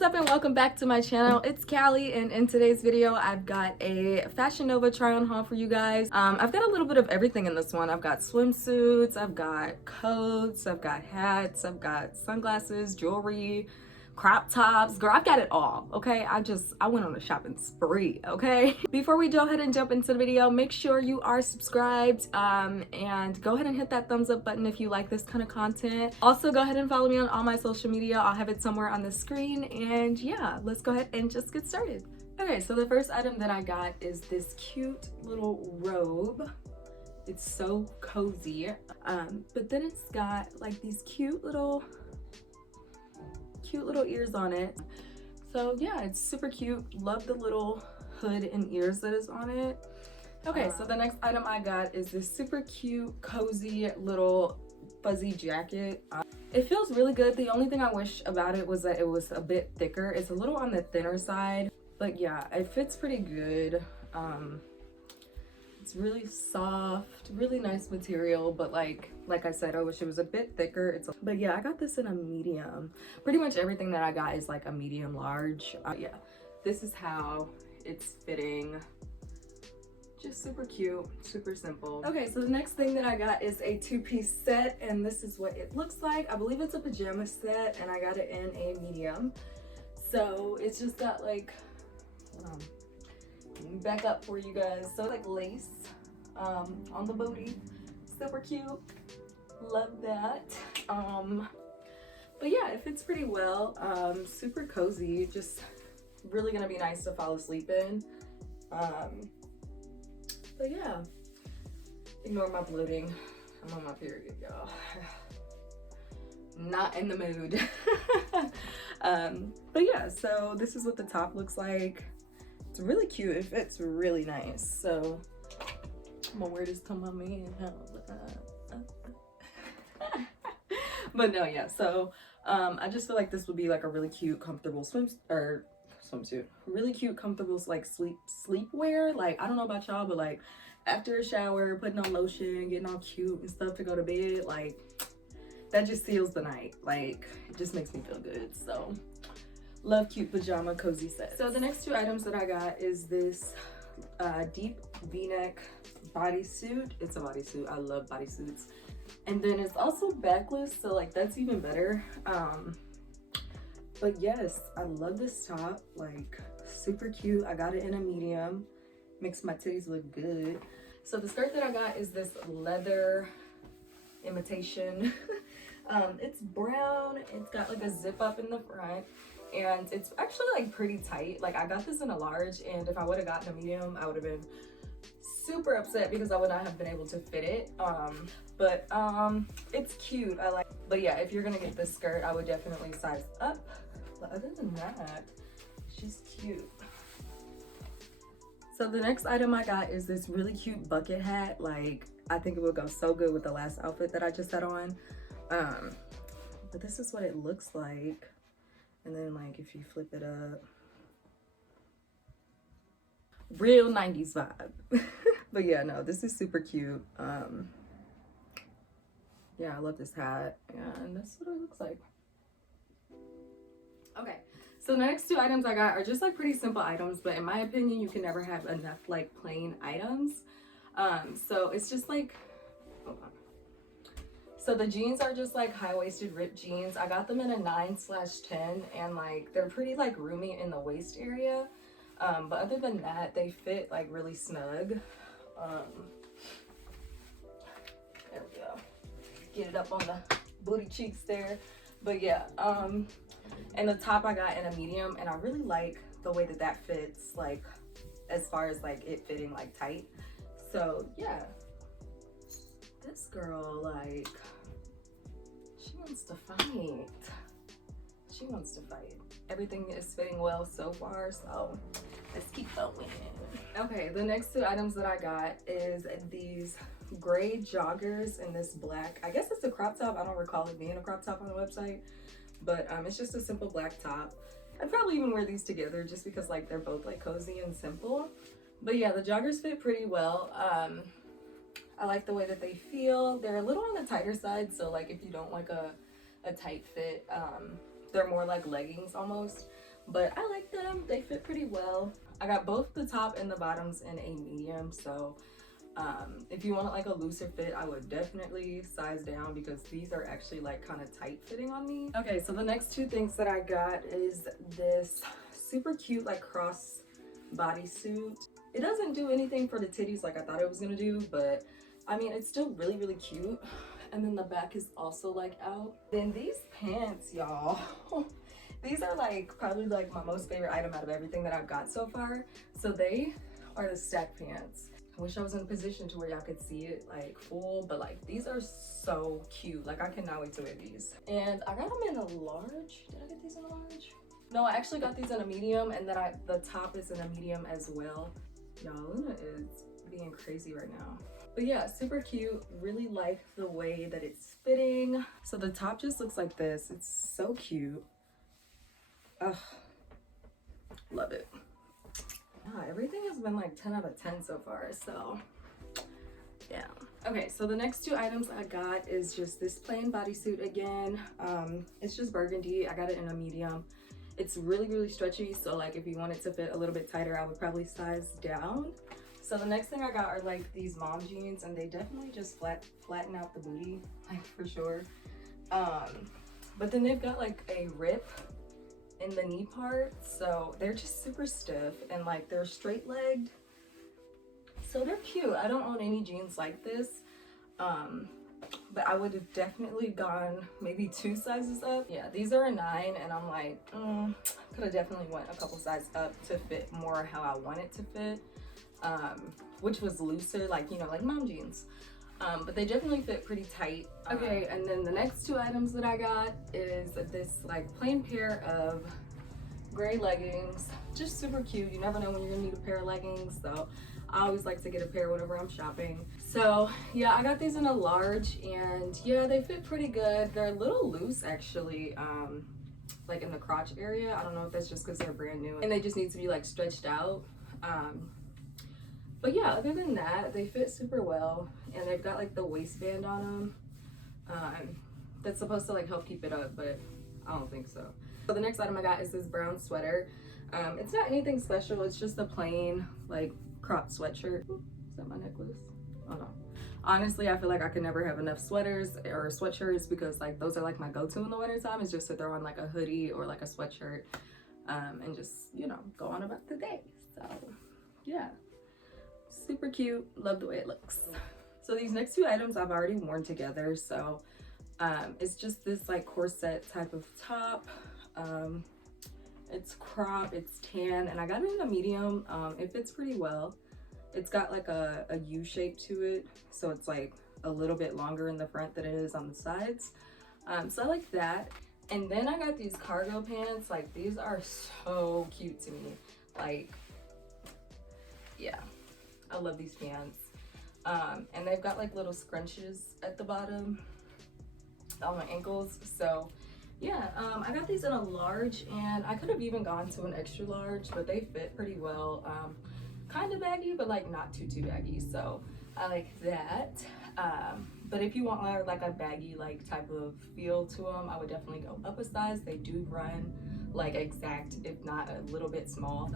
what's up and welcome back to my channel. It's Callie, and in today's video I've got a Fashion Nova try on haul for you guys. I've got a little bit of everything in this one. I've got swimsuits, I've got coats, I've got hats, I've got sunglasses, jewelry, crop tops. Girl, I've got it all, okay? I went on a shopping spree, okay? Before we go ahead and jump into the video, make sure you are subscribed and go ahead and hit that thumbs up button if you like this kind of content. Also, go ahead and follow me on all my social media. I'll have it somewhere on the screen, and yeah, let's go ahead and just get started. Okay, so the first item that I got is this cute little robe. It's so cozy, but then it's got like these cute little ears on it. So yeah, it's super cute. Love the little hood and ears that is on it. Okay, so the next item I got is this super cute, cozy little fuzzy jacket. It feels really good. The only thing I wish about it was that it was a bit thicker. It's a little on the thinner side, but yeah, it fits pretty good. It's really soft, really nice material, but like I said, I wish it was a bit thicker. But yeah, I got this in a medium. Pretty much everything that I got is like a medium large. Yeah, this is how it's fitting. Just super cute, super simple. Okay, so the next thing that I got is a two-piece set, and this is what it looks like. I believe it's a pajama set, and I got it in a medium. So it's just got like, back up for you guys. So like lace on the booty, super cute, love that. But yeah, it fits pretty well. Super cozy, just really gonna be nice to fall asleep in. But yeah, ignore my bloating. I'm on my period, y'all. Not in the mood. But yeah, so this is what the top looks like. It's really cute. It fits really nice. So I'm gonna wear this to my man. But no, yeah. So I just feel like this would be like a really cute, comfortable swimsuit. Really cute, comfortable like sleepwear. Like I don't know about y'all, but like after a shower, putting on lotion, getting all cute and stuff to go to bed, like that just seals the night. Like it just makes me feel good. So love cute pajama cozy set. So the next two items that I got is this deep v-neck bodysuit. It's a bodysuit. I love bodysuits. And then it's also backless, so like that's even better. But yes, I love this top. Like super cute. I got it in a medium. Makes my titties look good. So the skirt that I got is this leather imitation. It's brown. It's got like a zip up in the front. And it's actually like pretty tight. Like I got this in a large, and if I would have gotten a medium, I would have been super upset because I would not have been able to fit it. But it's cute. I like. But yeah, if you're gonna get this skirt, I would definitely size up. But other than that, she's cute. So the next item I got is this really cute bucket hat. Like I think it would go so good with the last outfit that I just had on. But this is what it looks like. And then like if you flip it up, real 90s vibe. But yeah, no, this is super cute. Yeah, I love this hat, and that's what it looks like. Okay, so the next two items I got are just like pretty simple items, but in my opinion, you can never have enough like plain items. So it's just like, hold on. So the jeans are just like high-waisted ripped jeans. I got them in a 9/10, and like they're pretty like roomy in the waist area. But other than that, they fit like really snug. There we go. Get it up on the booty cheeks there. But yeah, and the top I got in a medium, and I really like the way that that fits, like as far as like it fitting like tight. So yeah, this girl, like, she wants to fight. She wants to fight. Everything is fitting well so far, so let's keep going. Okay, the next two items that I got is these gray joggers in this black, I guess it's a crop top. I don't recall it being a crop top on the website, but it's just a simple black top. I'd probably even wear these together just because like they're both like cozy and simple. But yeah, the joggers fit pretty well. I like the way that they feel. They're a little on the tighter side, so like if you don't like a tight fit, they're more like leggings almost. but I like them. They fit pretty well. I got both the top and the bottoms in a medium, so if you want like a looser fit, I would definitely size down because these are actually like kind of tight fitting on me. Okay, so the next two things that I got is this super cute like cross bodysuit. It doesn't do anything for the titties like I thought it was gonna do, but I mean, it's still really, really cute. And then the back is also like out. Then these pants, y'all. These are like probably like my most favorite item out of everything that I've got so far. So they are the stack pants. I wish I was in a position to where y'all could see it like full, but like these are so cute. Like I cannot wait to wear these. And I got them in a large. Did I get these in a large? No, I actually got these in a medium, and then the top is in a medium as well. Y'all, Luna is being crazy right now. But yeah, super cute. Really like the way that it's fitting. So the top just looks like this. It's so cute. Ugh, love it. Everything has been like 10 out of 10 so far, so yeah. Okay, so the next two items I got is just this plain bodysuit again. It's just burgundy. I got it in a medium. It's really, really stretchy, so like if you want it to fit a little bit tighter, I would probably size down. So the next thing I got are like these mom jeans, and they definitely just flatten out the booty, like for sure. But then they've got like a rip in the knee part, so they're just super stiff, and like they're straight legged, so they're cute. I don't own any jeans like this, but I would have definitely gone maybe 2 sizes up. Yeah, these are a 9, and I'm like, could have definitely went a couple sizes up to fit more how I want it to fit, which was looser, like, you know, like mom jeans. But they definitely fit pretty tight. Okay, and then the next two items that I got is this like plain pair of gray leggings. Just super cute. You never know when you're gonna need a pair of leggings, so I always like to get a pair whenever I'm shopping. So yeah, I got these in a large, and yeah, they fit pretty good. They're a little loose actually, like in the crotch area. I don't know if that's just because they're brand new and they just need to be like stretched out. But yeah, other than that, they fit super well, and they've got like the waistband on them. That's supposed to like help keep it up, but I don't think so. So the next item I got is this brown sweater. It's not anything special. It's just a plain like cropped sweatshirt. Ooh, is that my necklace? Oh no. Honestly, I feel like I could never have enough sweaters or sweatshirts because like those are like my go-to in the winter time, is just to throw on like a hoodie or like a sweatshirt, and just, you know, go on about the day. So yeah. Super cute. Love the way it looks. So these next two items I've already worn together. So it's just this like corset type of top. It's crop, it's tan, and I got it in a medium. It fits pretty well. It's got like a U shape to it, so it's like a little bit longer in the front than it is on the sides. So I like that. And then I got these cargo pants. Like these are so cute to me. Like, yeah. I love these pants. And they've got like little scrunches at the bottom on my ankles. So yeah, I got these in a large, and I could have even gone to an extra large, but they fit pretty well. Kind of baggy, but like not too baggy. So I like that. But if you want like a baggy like type of feel to them, I would definitely go up a size. They do run like exact, if not a little bit small.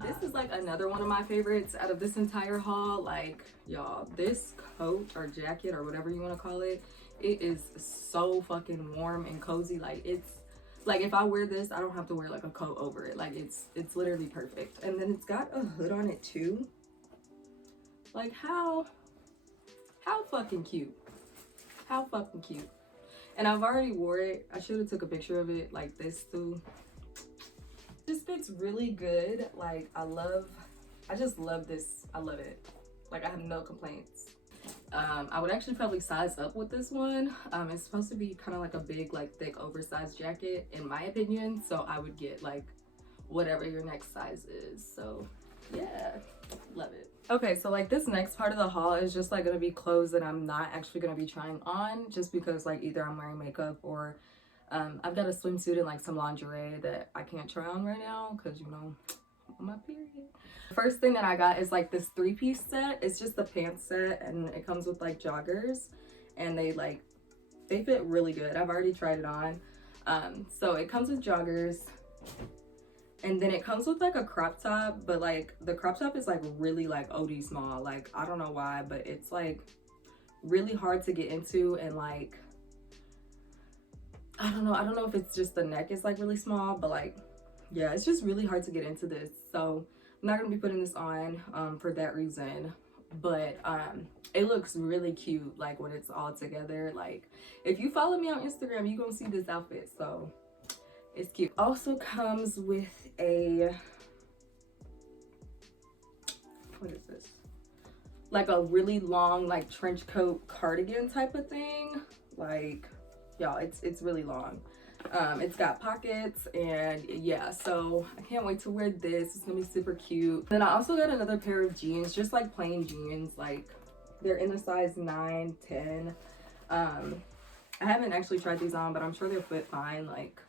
This is like another one of my favorites out of this entire haul. Like, y'all, this coat or jacket or whatever you want to call it, it is so fucking warm and cozy. Like, it's like if I wear this, I don't have to wear like a coat over it. Like, it's literally perfect. And then it's got a hood on it too. Like, how fucking cute. How fucking cute. And I've already wore it. I should have took a picture of it like this too. This fits really good. Like, I just love this. I love it. Like, I have no complaints. I would actually probably size up with this one. It's supposed to be kind of like a big, like thick, oversized jacket in my opinion. So I would get like whatever your next size is. So yeah, love it. Okay, so like this next part of the haul is just like gonna be clothes that I'm not actually gonna be trying on, just because like either I'm wearing makeup or I've got a swimsuit and like some lingerie that I can't try on right now because, you know, I'm on my period. The first thing that I got is like this 3-piece set. It's just the pants set, and it comes with like joggers, and they fit really good. I've already tried it on. So it comes with joggers, And then it comes with like a crop top, but like the crop top is like really like OD small. Like I don't know why, but it's like really hard to get into, and like I don't know if it's just the neck is like really small, but like yeah, it's just really hard to get into this. So I'm not gonna be putting this on for that reason. But it looks really cute like when it's all together. Like if you follow me on Instagram, you're gonna see this outfit, so it's cute. Also comes with a, what is this, like a really long like trench coat cardigan type of thing. Like y'all, it's really long. It's got pockets, and yeah, so I can't wait to wear this. It's gonna be super cute. Then I also got another pair of jeans, just like plain jeans. Like they're in a size 9, 10. I haven't actually tried these on, but I'm sure they'll fit fine. Like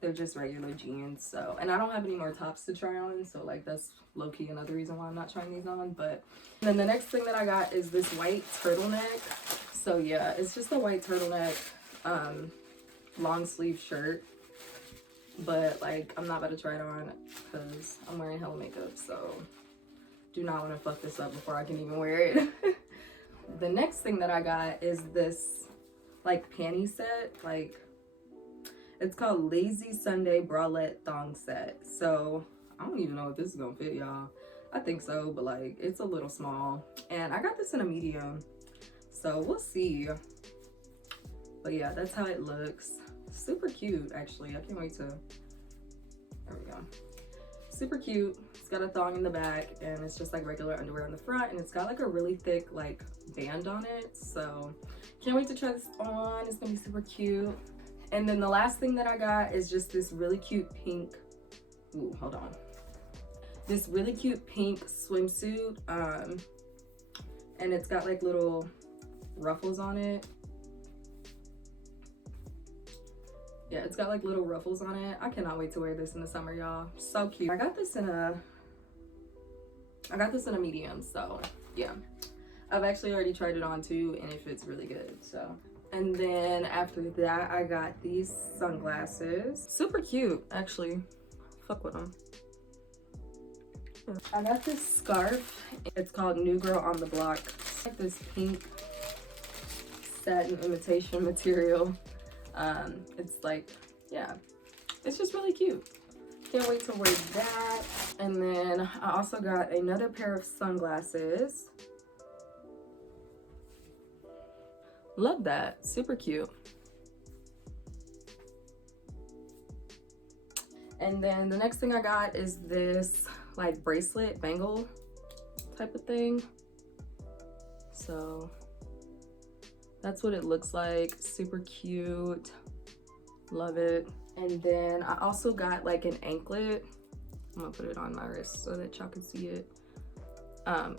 they're just regular jeans. So, and I don't have any more tops to try on, so like that's low-key another reason why I'm not trying these on. But then the next thing that I got is this white turtleneck. So yeah, it's just a white turtleneck long sleeve shirt, but like I'm not about to try it on because I'm wearing hella makeup, so do not want to fuck this up before I can even wear it. The next thing that I got is this like panty set. Like it's called Lazy Sunday Bralette Thong Set. So I don't even know if this is gonna fit, y'all. I think so, but like it's a little small, and I got this in a medium, so we'll see. But yeah, that's how it looks. Super cute, actually. I can't wait to, there we go. Super cute. It's got a thong in the back, and it's just like regular underwear on the front, and it's got like a really thick like band on it. So can't wait to try this on. It's gonna be super cute. And then the last thing that I got is just this really cute pink, ooh, hold on. This really cute pink swimsuit, and it's got like little ruffles on it. Yeah, it's got like little ruffles on it. I cannot wait to wear this in the summer, y'all. So cute. I got this in a medium, so yeah. I've actually already tried it on too, and it fits really good, so. And then after that, I got these sunglasses. Super cute, actually. Fuck with them. I got this scarf. It's called New Girl on the Block. It's like this pink satin imitation material. It's like, yeah, it's just really cute. Can't wait to wear that. And then I also got another pair of sunglasses. Love that. Super cute. And then the next thing I got is this like bracelet bangle type of thing. So that's what it looks like. Super cute. Love it. And then I also got like an anklet. I'm gonna put it on my wrist so that y'all can see it.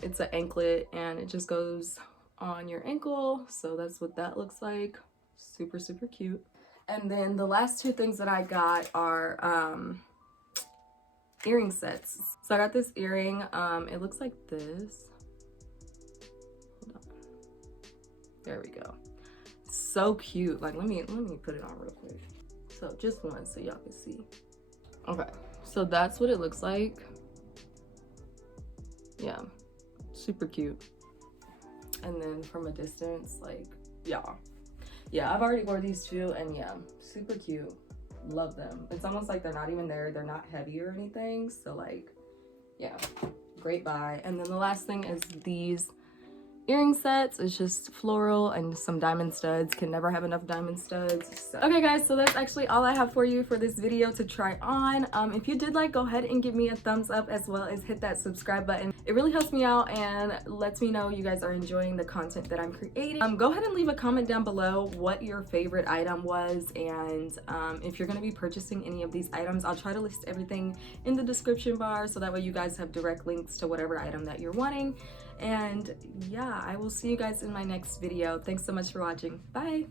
It's an anklet, and it just goes on your ankle. So that's what that looks like. Super, super cute. And then the last two things that I got are earring sets. So I got this earring. It looks like this. Hold on. There we go. So cute. Like let me put it on real quick. So just one so y'all can see. Okay, so that's what it looks like. Yeah, super cute. And then from a distance, like, yeah, I've already wore these two, and yeah, super cute. Love them. It's almost like they're not even there. They're not heavy or anything. So like, yeah, great buy. And then the last thing is these earring sets. It's just floral and some diamond studs. Can never have enough diamond studs. So. Okay guys, so that's actually all I have for you for this video to try on. If you did like, go ahead and give me a thumbs up, as well as hit that subscribe button. It really helps me out and lets me know you guys are enjoying the content that I'm creating. Go ahead and leave a comment down below what your favorite item was, and if you're going to be purchasing any of these items, I'll try to list everything in the description bar so that way you guys have direct links to whatever item that you're wanting. And yeah, I will see you guys in my next video. Thanks so much for watching. Bye.